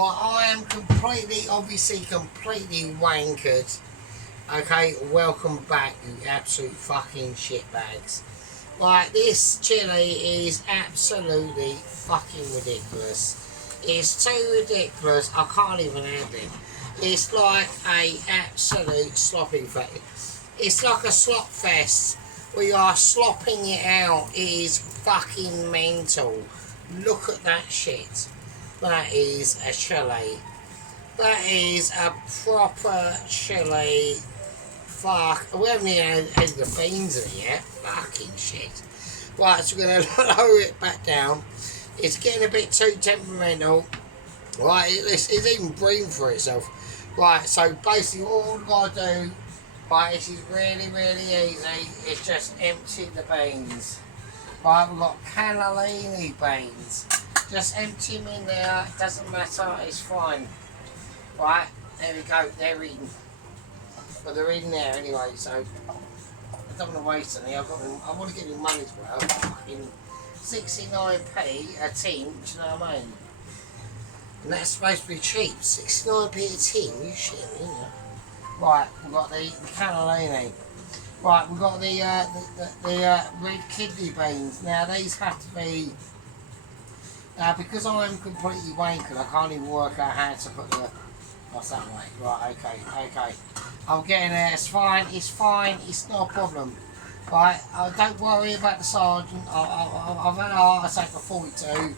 Well, I am completely, obviously completely wankered. Okay, welcome back, you absolute fucking shitbags. Like, this chili is absolutely fucking ridiculous. It's too ridiculous, I can't even handle it. It's like a absolute slopping fest. It's like a slop fest. We are slopping it out. It is fucking mental. Look at that shit. That is a chili. That is a proper chili. Fuck. We haven't even had the beans in it yet. Fucking shit. Right, so we're going to lower it back down. It's getting a bit too temperamental. Right, it's even breathing for itself. Right, so basically all we've got to do, right, this is really, really easy. It's just empty the beans. Right, we've got cannellini beans. Just empty them in there, it doesn't matter, it's fine. Right, there we go, they're in. But they're in there anyway, so I don't want to waste any. I want to get your money's worth. Fucking 69p a tin, do you know what I mean? And that's supposed to be cheap, 69p a tin, you shitting me, you know? Right, we've got the cannellini. Right, we've got the red kidney beans. Now these have to be, because I'm completely wankered, I can't even work out how to put the, what's that way? Right, okay. I'm getting there, it's fine, it's not a problem. Right, don't worry about the sergeant, I've had a heart attack at 42,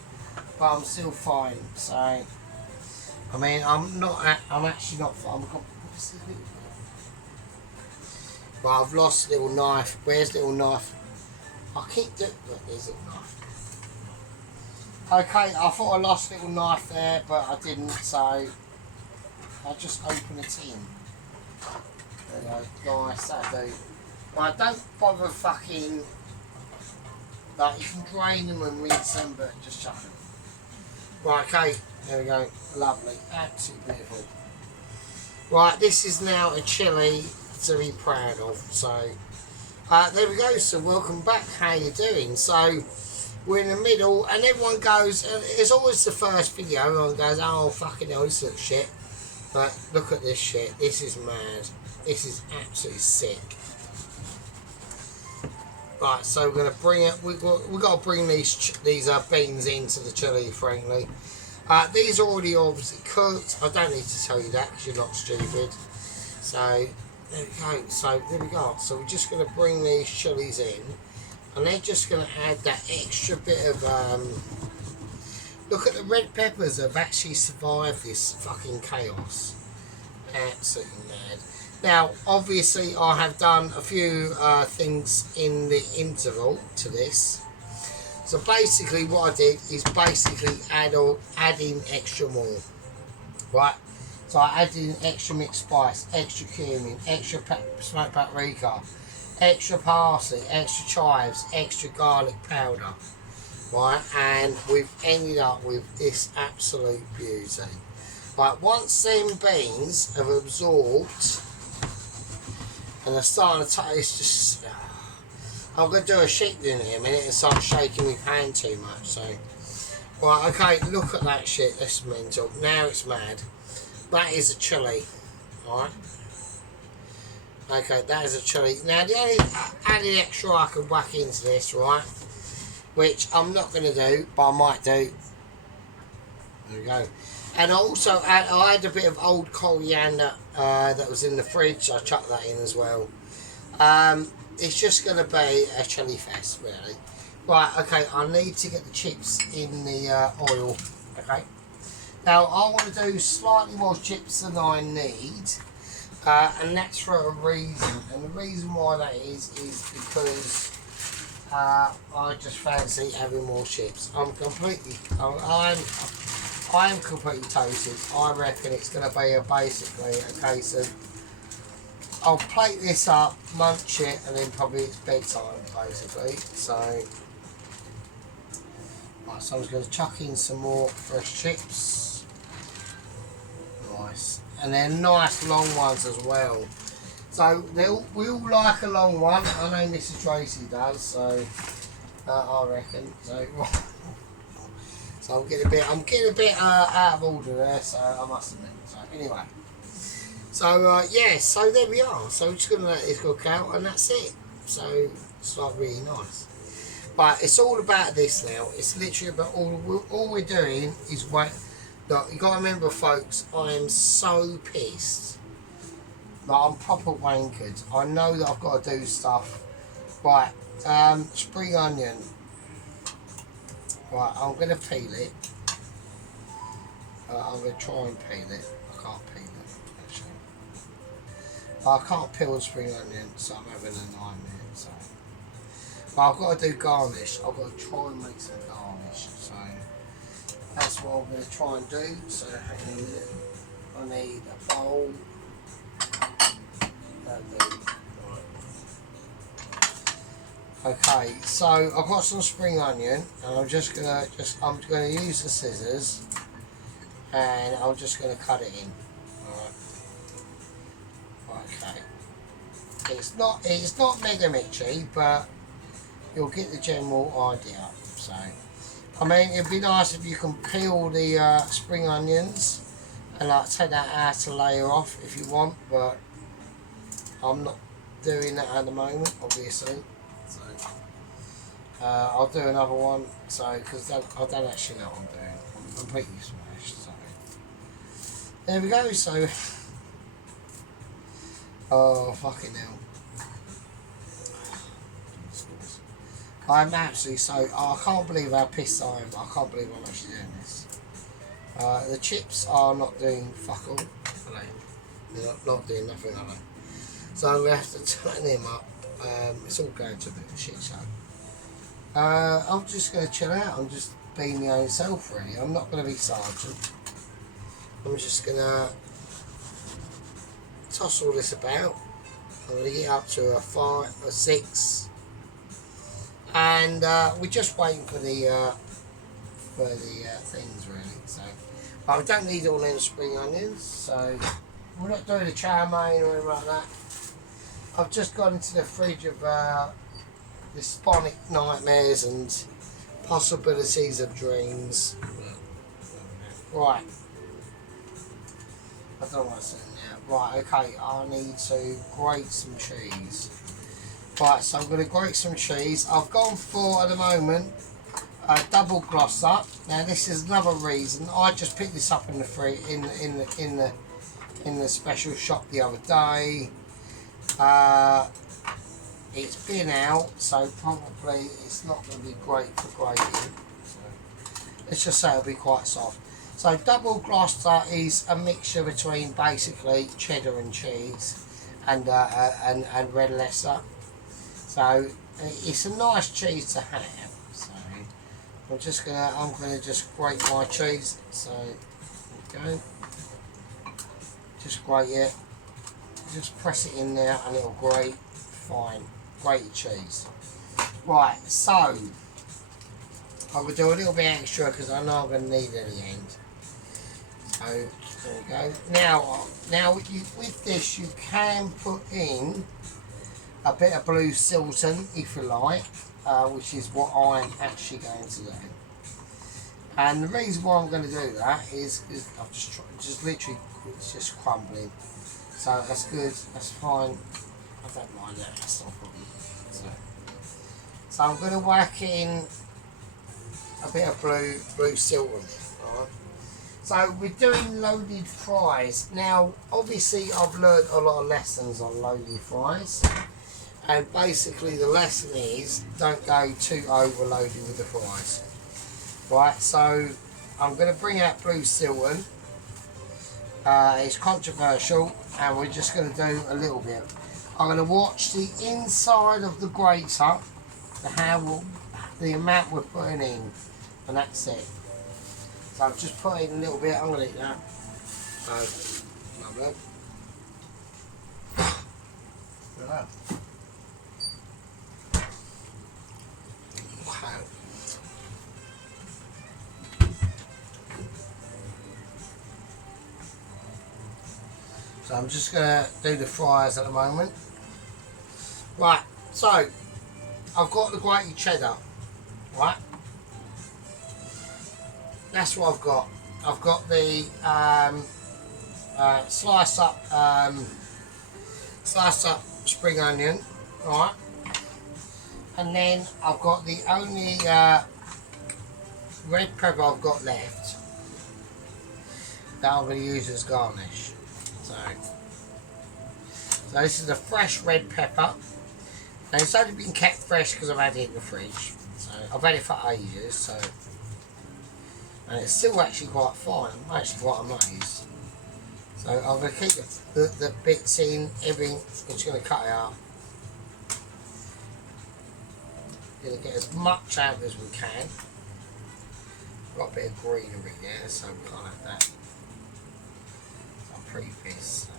but I'm still fine, so, I mean, I'm actually not, but I've lost little knife. Where's little knife? I keep doing. Look, there's little knife. Okay, I thought I lost little knife there, but I didn't. So I'll just open the tin. There you go. Nice, that do. Now don't bother fucking. Like you can drain them and rinse them, but just chuck them. Right, okay. There we go. Lovely, absolutely beautiful. Right, this is now a chili to be proud of. So there we go. So welcome back. How you doing? So we're in the middle, and everyone goes. It's always the first video. Everyone goes, "Oh fucking hell, this looks shit." But look at this shit. This is mad. This is absolutely sick. Right, so we're gonna bring it. We got to bring these beans into the chili. Frankly, these are already obviously cooked. I don't need to tell you that because you're not stupid. So. There we go, so there we go. So we're just going to bring these chilies in, and they're just going to add that extra bit of, look at the red peppers have actually survived this fucking chaos. Absolutely mad. Now, obviously I have done a few things in the interval to this. So basically what I did is basically adding extra more, right? So I added in extra mixed spice, extra cumin, extra smoked paprika, extra parsley, extra chives, extra garlic powder, right? And we've ended up with this absolute beauty. Right, once them beans have absorbed and they're starting to taste, just I'm going to do a shake in here a minute and start shaking my hand too much. So, right, okay, look at that shit. That's mental. Now it's mad. That is a chili, alright? Okay, that is a chili. Now, the only added extra I can whack into this, right? Which I'm not going to do, but I might do. There we go. And also, I had a bit of old coriander that was in the fridge. I chucked that in as well. It's just going to be a chili fest, really. Right, okay, I need to get the chips in the oil, okay? Now, I want to do slightly more chips than I need, and that's for a reason. And the reason why that is because I just fancy having more chips. I'm completely toasted. I reckon it's going to be basically a case of I'll plate this up, munch it, and then probably it's bedtime, basically. So, right, so I'm just going to chuck in some more fresh chips. Nice, and they're nice long ones as well. So we all like a long one. I know Mrs. Tracy does, so I reckon. So So I'm getting a bit out of order there, so I must admit. So anyway, so yeah, so there we are. So we're just gonna let this cook out, and that's it. So it's like really nice. But it's all about this now. It's literally about all we're doing is wait. Look, you got to remember, folks. I am so pissed. Like, I'm proper wankered. I know that I've got to do stuff. Right, spring onion. Right, I'm gonna peel it. I'm gonna try and peel it. I can't peel it actually. I can't peel the spring onion, so I'm having a nightmare. So. But I've got to do garnish. I've got to try and make some garnish. So that's what I'm going to try and do. So hang on a minute. I need a bowl. Okay, so I've got some spring onion, and I'm gonna use the scissors, and I'm just gonna cut it in. Alright. Okay. It's not mega mitchy, but you'll get the general idea. So, I mean, it'd be nice if you can peel the spring onions and like take that outer layer off if you want, but I'm not doing that at the moment, obviously. So, I'll do another one. So, because I don't actually know what I'm doing. I'm completely smashed. So, there we go. So, oh fucking hell. I'm absolutely I can't believe how pissed I am. I can't believe I'm actually doing this. The chips are not doing fuck all, are they? They're not doing nothing, are they? So I'm going to have to tighten them up. It's all going to a bit of a shit show. I'm just going to chill out. I'm just being my own self, really. I'm not going to be sergeant. I'm just going to toss all this about. I'm going to get up to a 5 or 6. And we're just waiting for the things, really. So, but I don't need all them spring onions, so we're not doing a chow mein or anything like that. I've just gone into the fridge of the Sponic nightmares and possibilities of dreams. Right. I don't know what I'm saying now. Right, okay, I need to grate some cheese. Right, so I'm going to grate some cheese. I've gone for, at the moment, a double gloss up. Now this is another reason. I just picked this up in the in the special shop the other day. It's been out, so probably it's not going to be great for grating. So let's just say it'll be quite soft. So double Gloucester is a mixture between basically cheddar and cheese and red Leicester. So it's a nice cheese to have. So I'm gonna just grate my cheese. So there we go. Just grate it. Just press it in there and it'll grate. Fine. Grated cheese. Right, so I'm gonna do a little bit extra because I know I'm gonna need it at the end. So there we go. Now with this you can put in a bit of blue Stilton if you like, which is what I'm actually going to do. And the reason why I'm going to do that is I've just literally it's just crumbling. So that's good. That's fine. I don't mind that. That's not a problem. So I'm going to whack in a bit of blue Stilton. Right. So we're doing loaded fries. Now, obviously, I've learned a lot of lessons on loaded fries. And basically the lesson is don't go too overloaded with the fries. Right, so I'm going to bring out blue Stilton. It's controversial and we're just going to do a little bit. I'm going to watch the inside of the grater, the amount we're putting in, and that's it. So I've just put in a little bit. I'm going to eat that. So, lovely. Look at that. Wow. So I'm just going to do the fries at the moment. Right, so I've got the grated cheddar, right? that's what I've got. I've got the sliced up spring onion, right? And then I've got the only red pepper I've got left that I'm going to use as garnish. So this is a fresh red pepper. Now it's only been kept fresh because I've had it in the fridge. So I've had it for ages. So, and it's still actually quite fine. I'm actually quite amazed. So I'm going to keep the bits in, everything. I'm just going to cut it out. Going to get as much out as we can. Got a bit of greenery there, so we can't have that. I'm pretty pissed. So.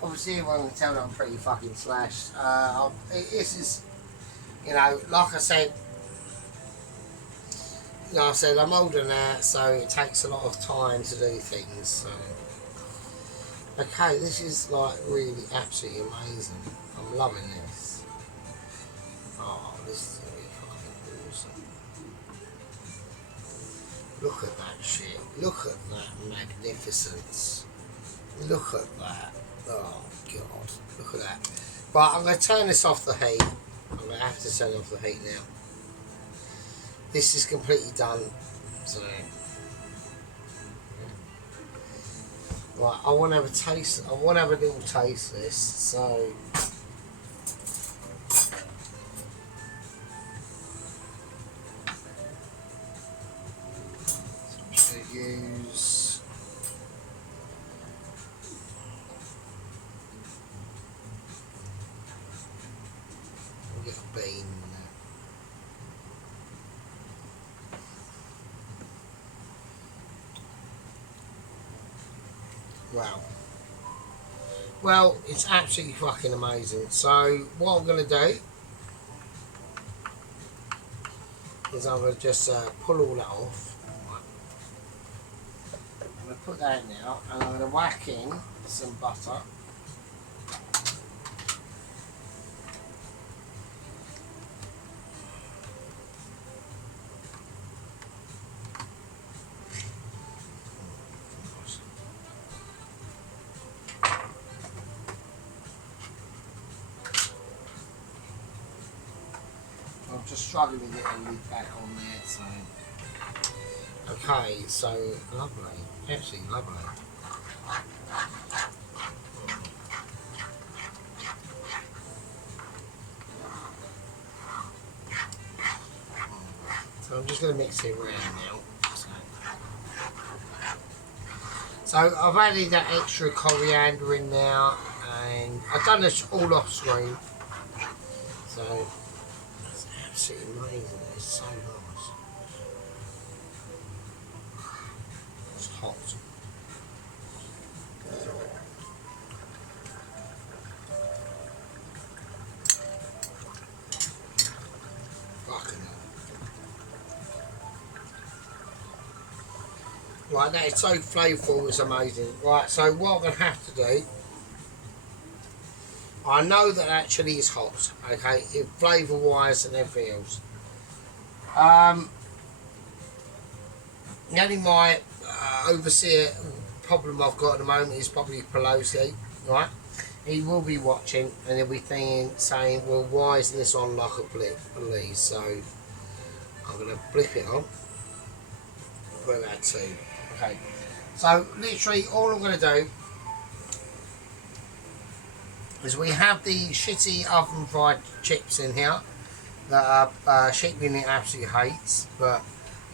Obviously, everyone can tell that I'm pretty fucking slashed. This is, you know, like I said, I'm older than that, so it takes a lot of time to do things. So. Okay, this is like really absolutely amazing. I'm loving this. Oh, this is going to be fucking awesome. Look at that shit. Look at that magnificence. Look at that. Oh, God. Look at that. Right, I'm going to turn this off the heat. I'm going to have to turn off the heat now. This is completely done. So, right, I want to have a taste. I want to have a little taste of this. So, I'm just going to use. I'll get a bean. Wow. Well, it's absolutely fucking amazing. So what I'm going to do is I'm going to just pull all that off. I'm going to put that in now and I'm going to whack in some butter. I'm just struggling with getting the lid back on there, so. Okay, so lovely, absolutely lovely. So I'm just going to mix it around now. So I've added that extra coriander in now, and I've done this all off screen. So. Absolutely amazing, it's so nice. It's hot. Fucking hell. Right, that is so flavourful, it's amazing. Right, so what I'm going to have to do, I know that actually is hot, okay, in flavour wise and everything else. The only my overseer problem I've got at the moment is probably Toesy, right? He will be watching and he'll be saying, well, why isn't this on like a blip, please? So I'm going to blip it on, put that too. Okay, so literally all I'm going to do is we have the shitty oven fried chips in here that Sheep Unit absolutely hates, but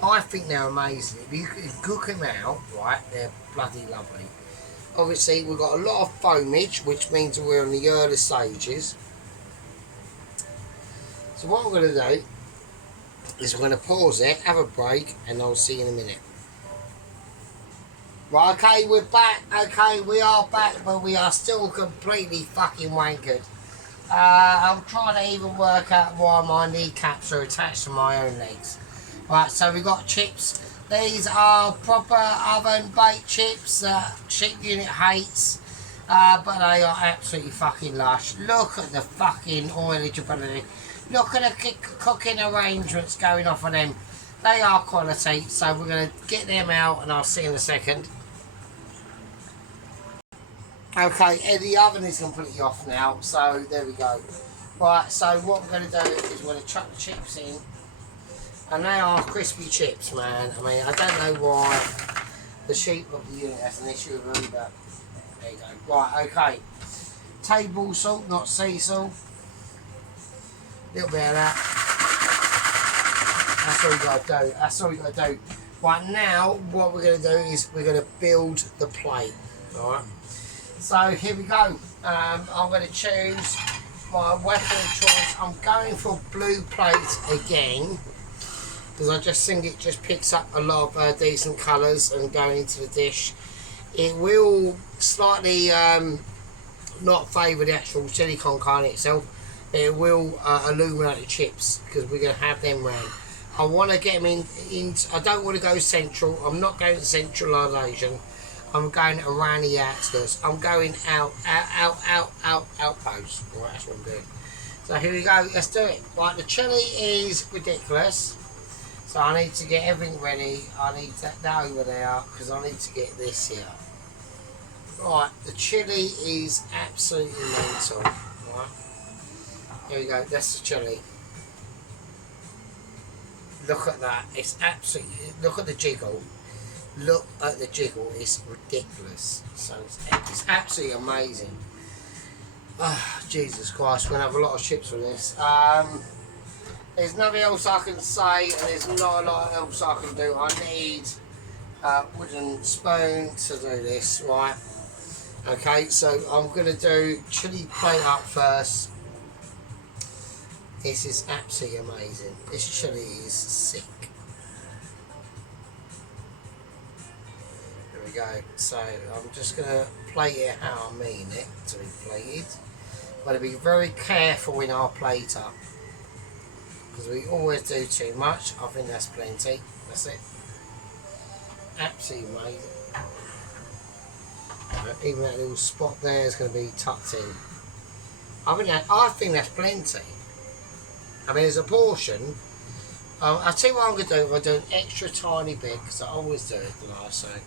I think they're amazing. If you cook them out, right, they're bloody lovely. Obviously we've got a lot of foamage, which means we're in the early stages. So what I'm going to do is I'm going to pause it, have a break, and I'll see you in a minute. Right, okay, we're back. Okay, we are back, but we are still completely fucking wankered. I'm trying to even work out why my kneecaps are attached to my own legs. Right, so we've got chips. These are proper oven baked chips that Sheep Unit hates, but they are absolutely fucking lush. Look at the fucking oil eligibility. Look at the cooking arrangements going off of them. They are quality, so we're going to get them out and I'll see you in a second. Okay, and the oven is completely off now, so there we go. Right, so what we're going to do is we're going to chuck the chips in. And they are crispy chips, man. I mean, I don't know why the sheep of the unit has an issue with them, but there you go. Right, okay. Table salt, not sea salt. A little bit of that. That's all you got to do. That's all you got to do. Right, now what we're going to do is we're going to build the plate. Alright. So here we go. I'm going to choose my weapon of choice. I'm going for blue plate again, because I just think it just picks up a lot of decent colours and going into the dish. It will slightly not favour the actual chili con carne itself, but it will illuminate the chips, because we're going to have them round. I want to get them in. I don't want to go central. I'm not going to centralisation. I'm going around the outskirts. I'm going outpost. Right, that's what I'm doing. So here we go. Let's do it. Right, the chili is ridiculous. So I need to get everything ready. I need that over there because I need to get this here. Right, the chili is absolutely mental. Right, here we go. That's the chili. Look at that. It's absolutely. Look at the jiggle. Look at the jiggle. It's ridiculous. So it's absolutely amazing. Oh, Jesus Christ, we're gonna have a lot of chips with this. There's nothing else I can say, and there's not a lot else I can do. I need a wooden spoon to do this, right? Okay, so I'm going to do chili plate up first. This is absolutely amazing. This chili is sick. There we go. So I'm just going to plate it how I mean it to be plated. Got to be very careful in our plate up, because we always do too much. I think that's plenty. That's it. Absolutely amazing. Even that little spot there is going to be tucked in. I think that's plenty. I mean, as a portion, I'll tell you what I'm going to do. I'm going to do an extra tiny bit, because I always do it, like I say.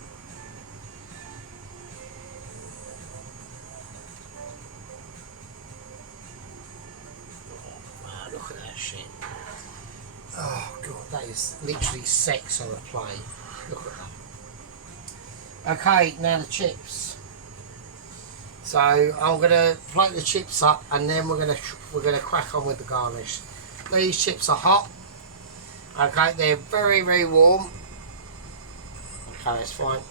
Wow, look at that shit. Oh god, that is literally sex on a plate. Look at that. Okay, now the chips. So I'm gonna plate the chips up, and then we're gonna crack on with the garnish. These chips are hot. Okay, they're very, very warm. Okay, that's fine. I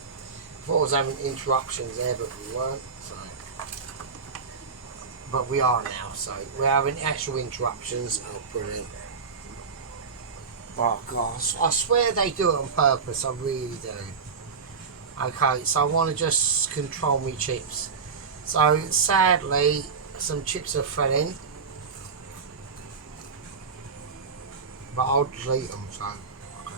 thought I was having interruptions there, but we weren't. So, but we are now. So we're having actual interruptions. Oh, brilliant. Oh gosh, I swear they do it on purpose, I really do. Okay, so I want to just control my chips. So sadly, some chips have fell in, but I'll delete them, so okay.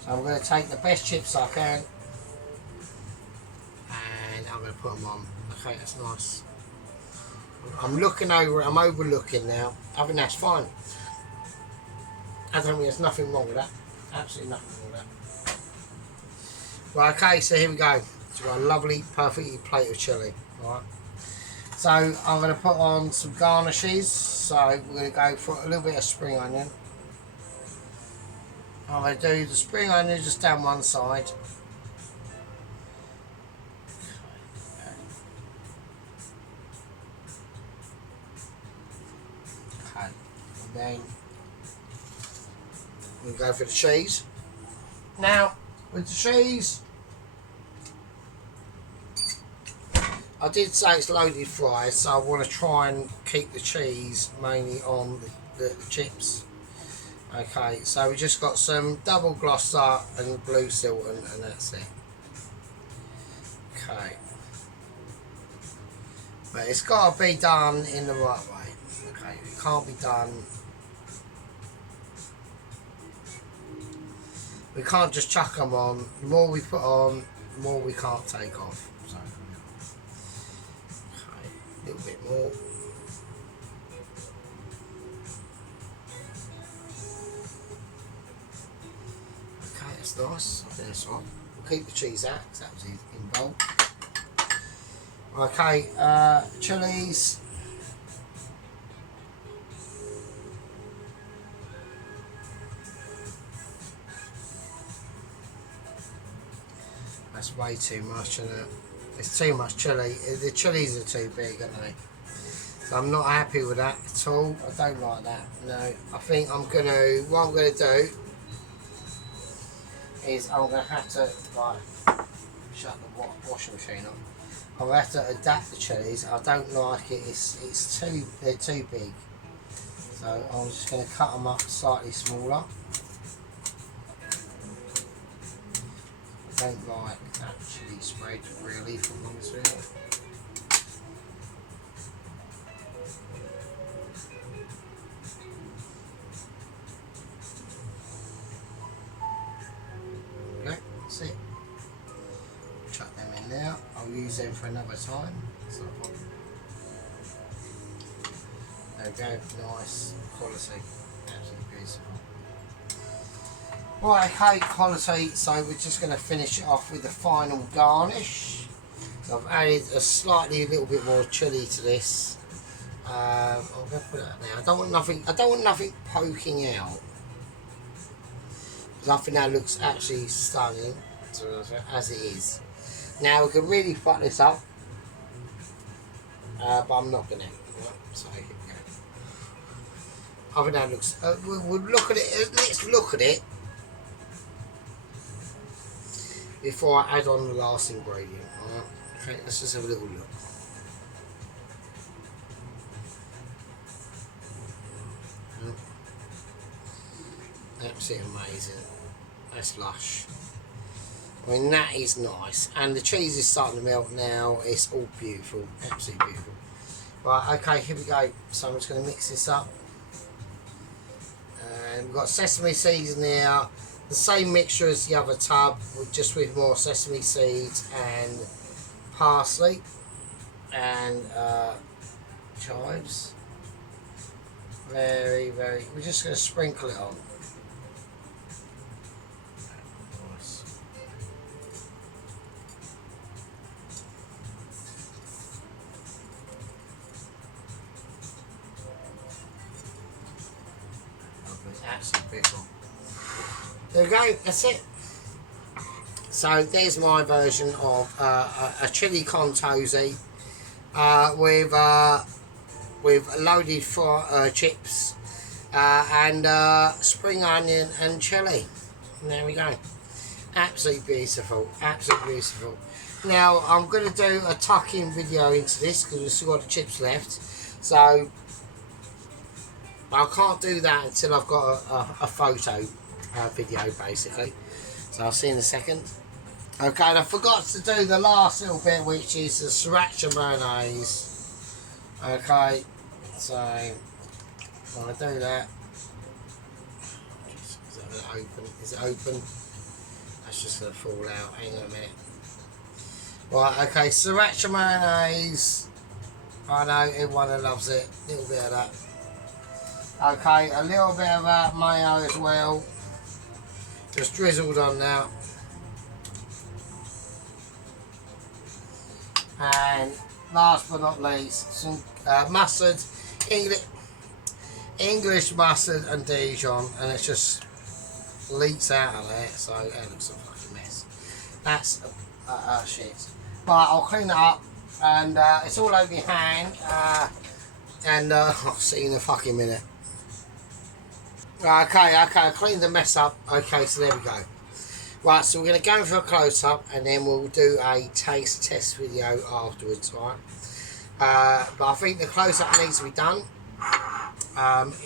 So I'm going to take the best chips I can, and I'm going to put them on. Okay, that's nice. I'm looking over it, I'm overlooking now. I think that's fine. I don't think there's nothing wrong with that. Absolutely nothing wrong with that. Right, okay, so here we go. So we've got a lovely, perfectly plated chili. Right. So I'm going to put on some garnishes. So we're going to go for a little bit of spring onion. I'm going to do the spring onion just down one side. Okay, and then we'll go for the cheese. Now, with the cheese, I did say it's loaded fries, so I want to try and keep the cheese mainly on the chips. Okay, so we just got some double Gloucester and blue Stilton, and that's it. Okay, but it's got to be done in the right way. Okay, it can't be done. We can't just chuck them on. The more we put on, more we can't take off. So, okay, a little bit more. Okay, that's nice. I think that's right. We'll keep the cheese out because that was involved. Okay, chilies. That's way too much, isn't it? It's too much chili. The chilies are too big, aren't they? So I'm not happy with that at all. I don't like that. No, I think what I'm gonna do is I'm gonna have to shut the washing machine on. I'll have to adapt the chilies. I don't like it. They're too big. So I'm just gonna cut them up slightly smaller. I don't like that chili spread really, for honest with you. Okay, that's it. Chuck them in there. I'll use them for another time. There we go, nice quality, absolutely beautiful. Right, okay, quality, so we're just going to finish it off with the final garnish. So I've added a little bit more chilli to this. I'm going to put it out there. I don't want nothing poking out. Because I think that looks actually stunning, as it is. Now we can really fuck this up, but I'm not going to. So here we go. I think that looks. We'll look at it. Let's look at it before I add on the last ingredient. Alright, okay, let's just have a little look. Absolutely amazing. That's lush. I mean, that is nice. And the cheese is starting to melt now. It's all beautiful. Absolutely beautiful. Right, okay, here we go. So I'm just going to mix this up. And we've got sesame seeds in there. The same mixture as the other tub, just with more sesame seeds and parsley and chives. Very, we're just going to sprinkle it on. Nice. Absolutely beautiful. There we go, that's it. So there's my version of a chili con Toesy with loaded chips and spring onion and chili. And there we go. Absolutely beautiful, absolutely beautiful. Now I'm going to do a tuck-in video into this because we've still got the chips left. So I can't do that until I've got a photo video, basically. So I'll see you in a second. Okay, and I forgot to do the last little bit, which is the sriracha mayonnaise. Okay, so when I do that, is it open? That's just going to fall out. Hang on a minute. Right, okay, sriracha mayonnaise. I know everyone loves it. A little bit of that. Okay, a little bit of that mayo as well. Just drizzled on now. And last but not least, some mustard, English mustard and Dijon, and it just leaks out of there, so it looks a fucking mess. That's shit. But I'll clean it up, and it's all over your hand, and I'll see you in a fucking minute. Okay, I cleaned the mess up. Okay, so there we go. Right, so we're going to go for a close-up, and then we'll do a taste test video afterwards, right? But I think the close-up needs to be done.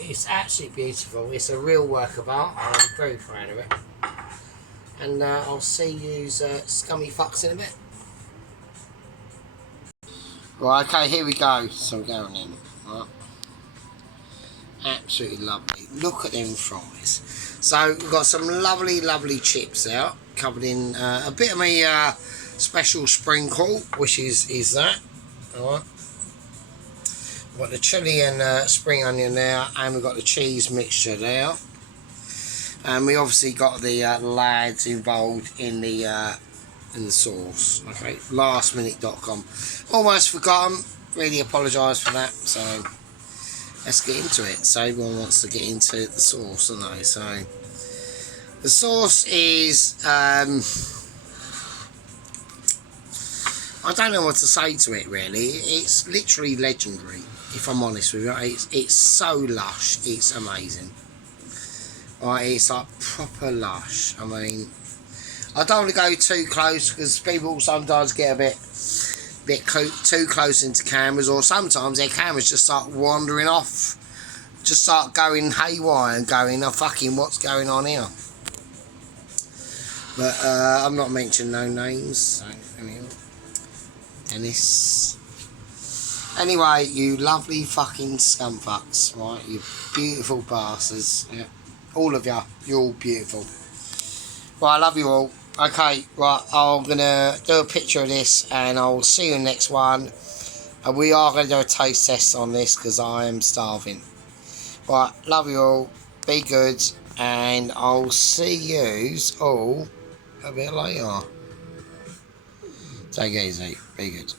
It's absolutely beautiful. It's a real work of art. I'm very proud of it. And I'll see you scummy fucks in a bit. Right, okay, here we go. So I'm going in, right? Absolutely lovely. Look at them fries. So we've got some lovely chips out, covered in a bit of me special sprinkle, which is that. Alright. We've got the chilli and spring onion there, and we've got the cheese mixture there. And we obviously got the lads involved in the sauce. Okay, lastminute.com. Almost forgotten. Really apologise for that. So let's get into it. So everyone wants to get into the sauce, don't they? So the sauce is I don't know what to say to it really. It's literally legendary, if I'm honest with you. It's so lush, it's amazing. Right, it's like proper lush. I mean, I don't want to go too close because people sometimes get a bit too close into cameras, or sometimes their cameras just start wandering off, just start going haywire and going, oh fucking, what's going on here? But I'm not mentioning no names. So, Dennis. Anyway, you lovely fucking scumfucks, right? You beautiful bastards. Yeah. All of you. You're all beautiful. Right, I love you all. Okay, right, I'm going to do a picture of this and I'll see you in the next one. And we are going to do a taste test on this because I am starving. Right, love you all. Be good. And I'll see you all a bit later. Take it easy. Be good.